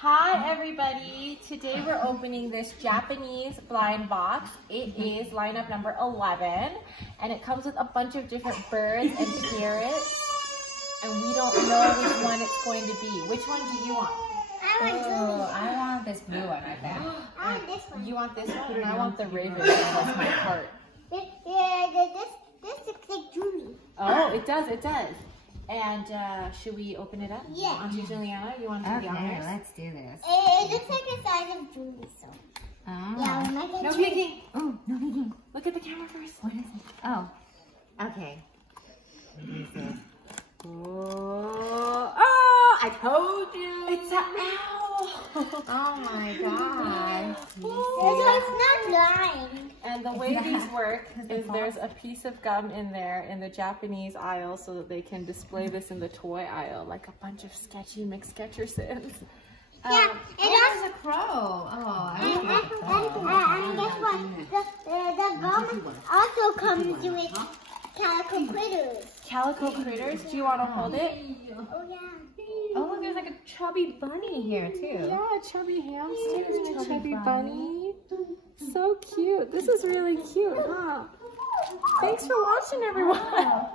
Hi everybody! Today we're opening this Japanese blind box. It is lineup number 11 and it comes with a bunch of different birds and parrots and we don't know which one it's going to be. Which one do you want? I want this blue one right there. I want this one. You want this one? And I want the raven. That's my heart. This looks like Julie. Oh, it does, it does. And should we open it up? Yeah. Auntie Juliana, you want to do the honors? Okay, let's do this. It looks like the size of Julie, so. Oh. Yeah, we might get No Julie. peeking. Oh, no peeking. Look at the camera first. What is it? Oh, okay. What is it? Oh, I told you. It's an owl. Oh my gosh. It's not blind. And the way these work is there's a piece of gum in there in the Japanese aisle so that they can display this in the toy aisle like a bunch of sketchy McSketchersons. Yeah, There's a crow. Oh, I and guess what? The gum also comes with calico critters. Calico critters, do you want to hold it? Oh yeah. Oh, look, there's like a chubby bunny here too. Yeah, a chubby hamster and a chubby bunny. So cute. This is really cute, huh? Thanks for watching, everyone.